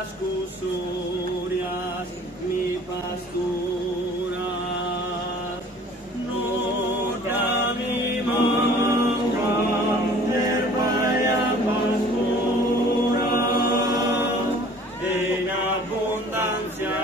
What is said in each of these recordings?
las custodias, mi pastoras, nunca mi manca, hermana pastora, en abundancia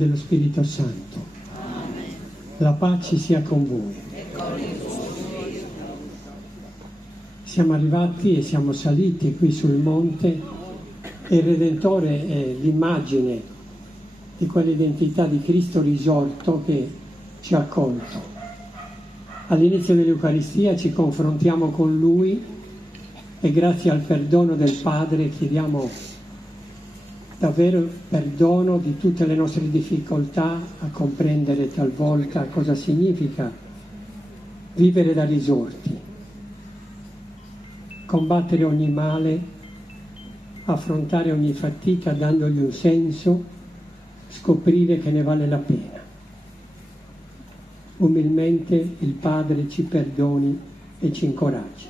dello Spirito Santo. La pace sia con voi. Siamo arrivati e siamo saliti qui sul monte e il Redentore è l'immagine di quell'identità di Cristo risorto che ci ha accolto. All'inizio dell'Eucaristia ci confrontiamo con Lui e grazie al perdono del Padre chiediamo davvero perdono di tutte le nostre difficoltà a comprendere talvolta cosa significa vivere da risorti, combattere ogni male, affrontare ogni fatica dandogli un senso, scoprire che ne vale la pena. Umilmente il Padre ci perdoni e ci incoraggi.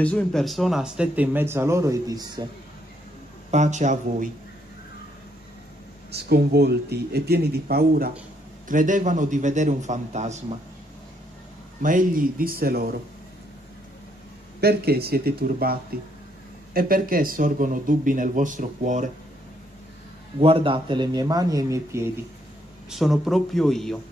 Gesù in persona stette in mezzo a loro e disse: pace a voi. Sconvolti e pieni di paura, credevano di vedere un fantasma. Ma egli disse loro: perché siete turbati? E perché sorgono dubbi nel vostro cuore? Guardate le mie mani e i miei piedi, sono proprio io.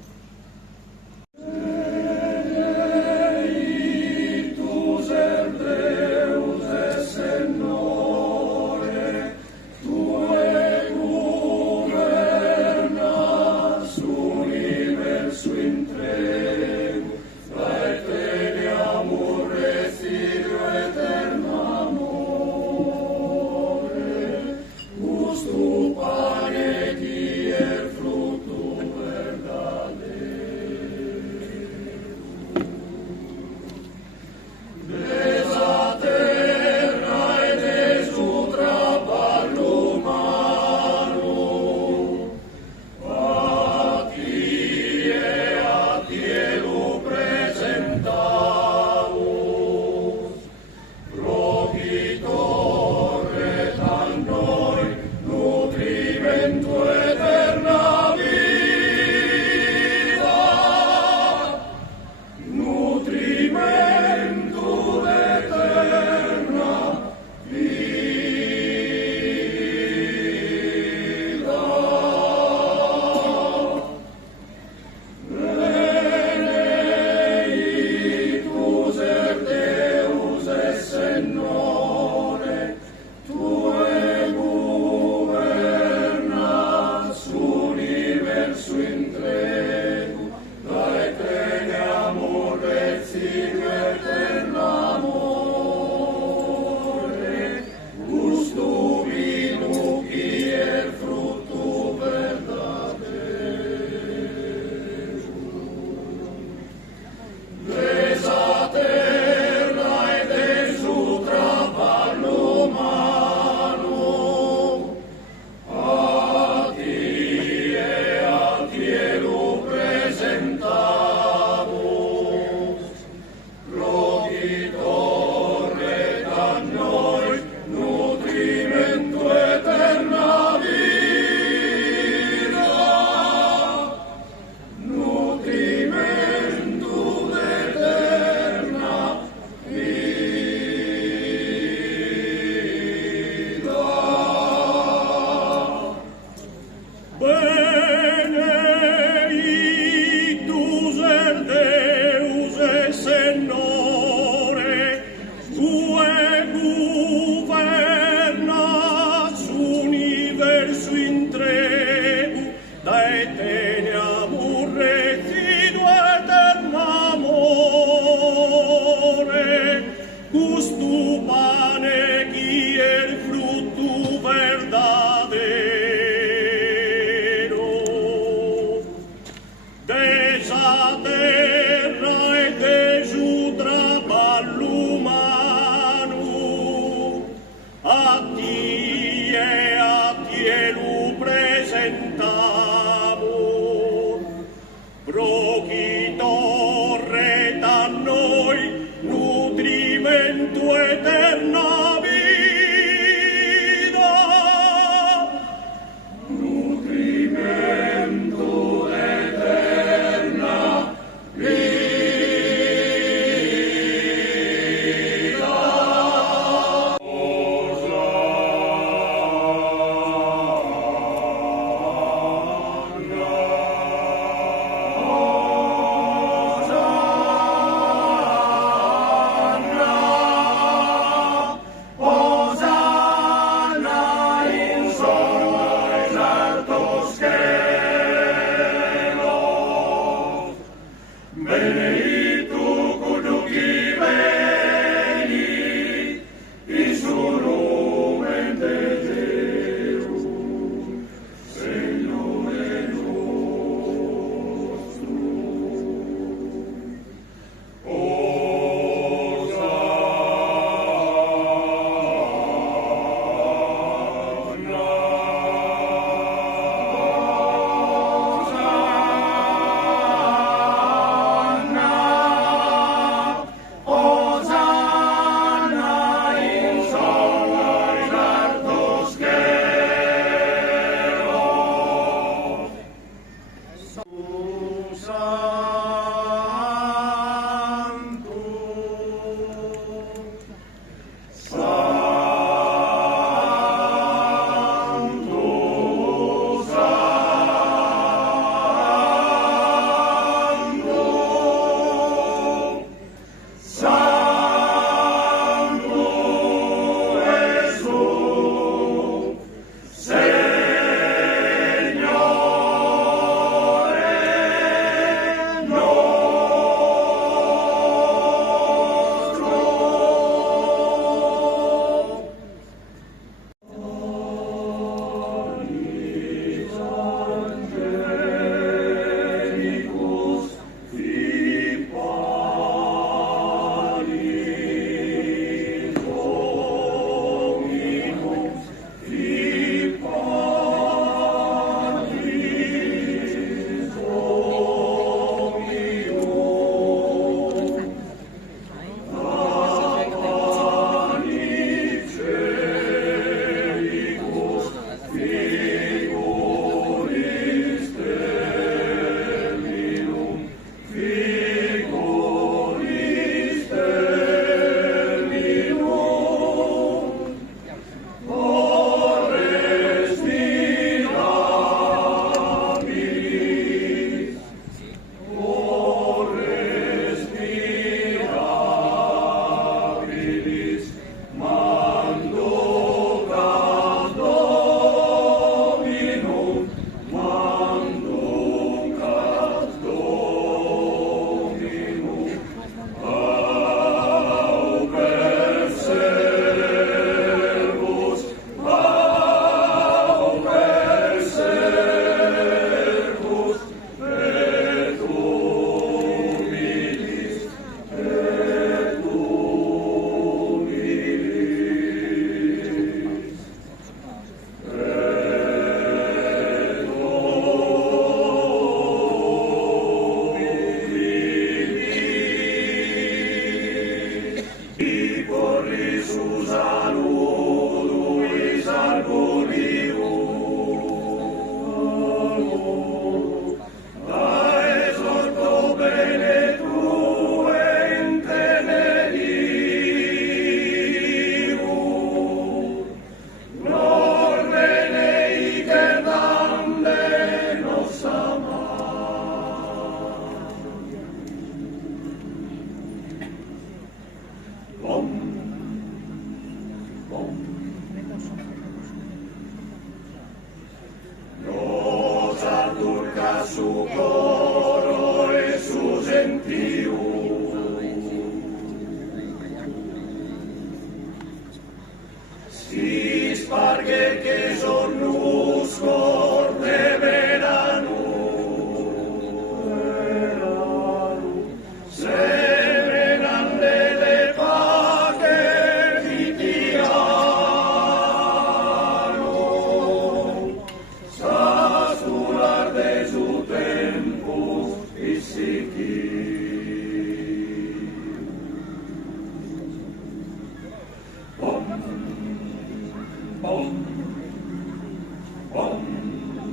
A ti lu presentamos.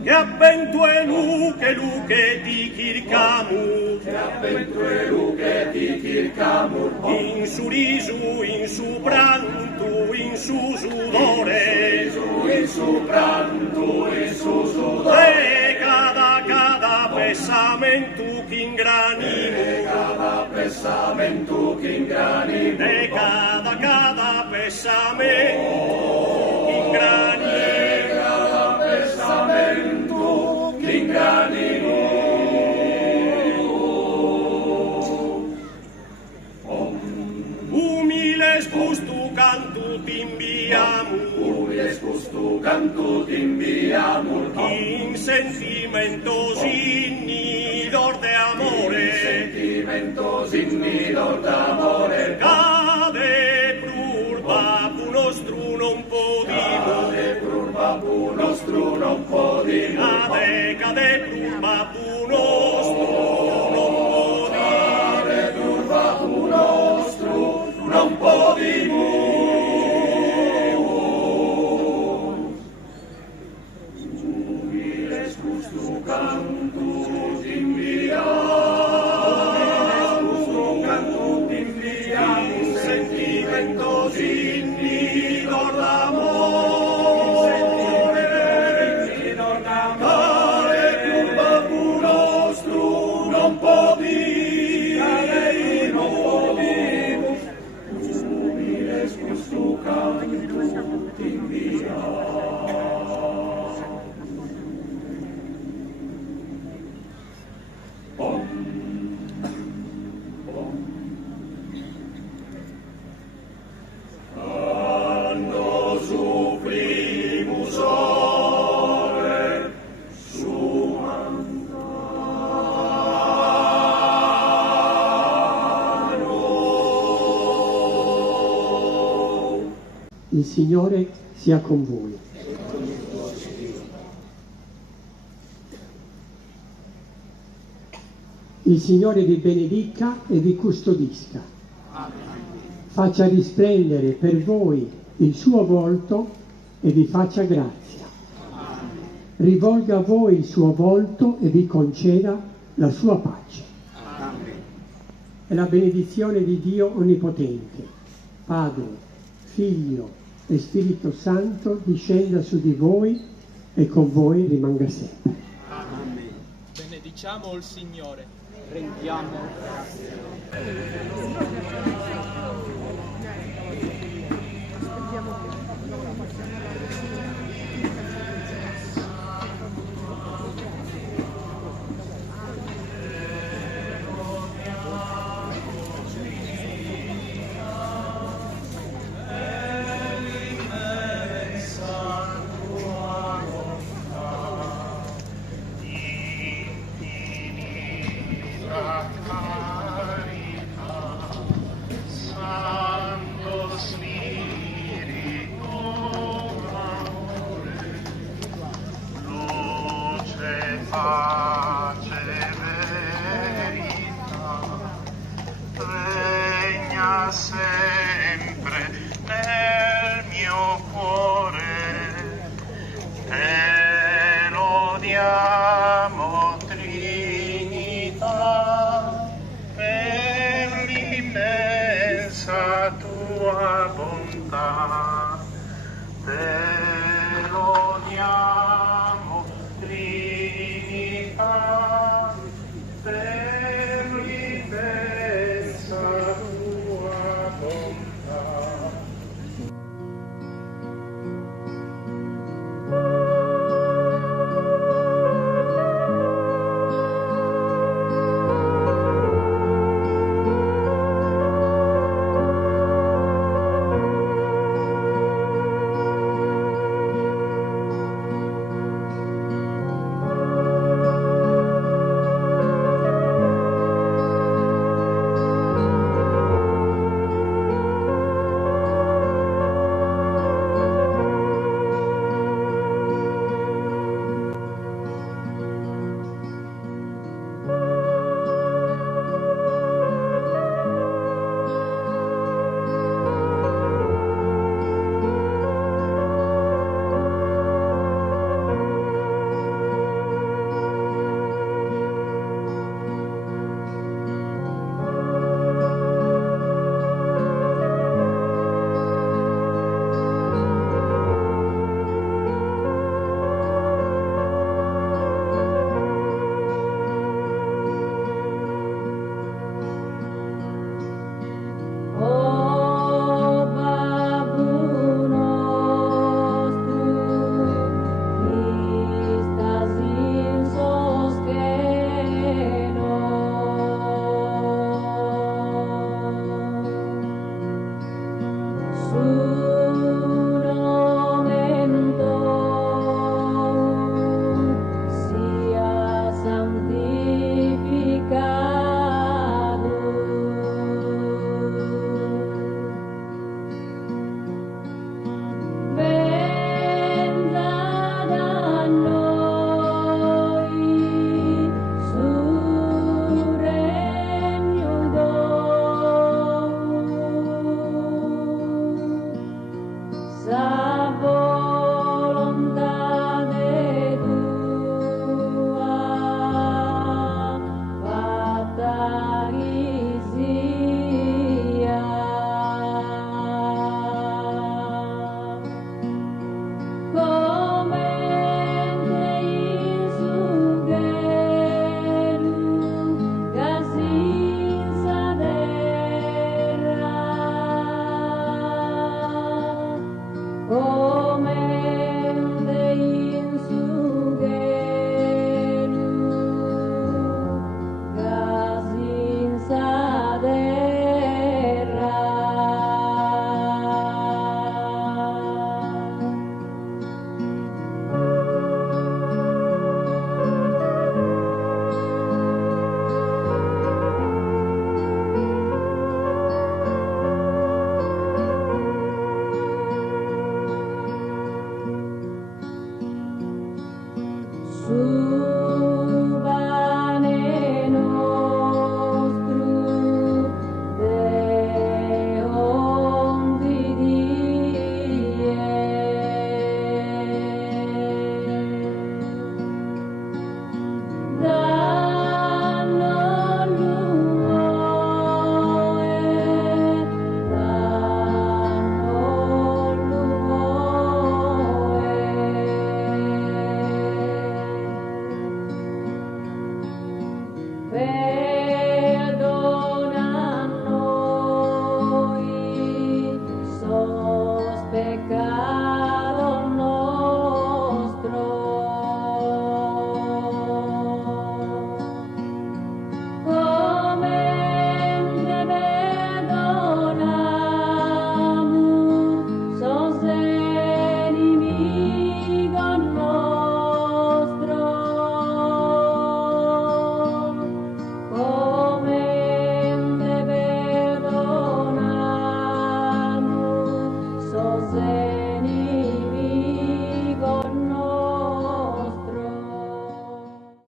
Che avvento è luche di Kirkamur, Che avvento è luche di Kirkamur, in su risu, in su pranto, in su sudore, in su pranto, in su sudore, e cada pessamento che ingranimo, cada pessamento che ingranimo, e cada pessamento che ingranimo, cada pessamento che ingranimo. umiles gustu cantu timbiamo, Umiles gustu cantu timbiamo, in sentimentos innidor de amore, sentimentos innidor d'amore, cade prurbabu nostru non podimo, cade prurbabu nostru non podimo, cade prurbabu nostru non podimo, cade prurbabu nostru non podimo. Umiles gustu cantu timbiamo, in sentimentos innidor d'amore, cade prurbabu nostru non podimo, non podimo. Umiles gustu cantu timbiamo. Quando suprimus ore sumandano. Il Signore sia con voi. Il Signore vi benedica e vi custodisca. Faccia risplendere per voi il suo volto e vi faccia grazia. Rivolga a voi il suo volto e vi conceda la sua pace. E la benedizione di Dio Onnipotente, Padre, Figlio e Spirito Santo discenda su di voi e con voi rimanga sempre. Benediciamo il Signore, rendiamo grazie. Pace verità regna sempre nel mio cuore, te lodiamo Trinità per l'immensa tua bontà, te lodiamo Trinità per l'immensa tua bontà. per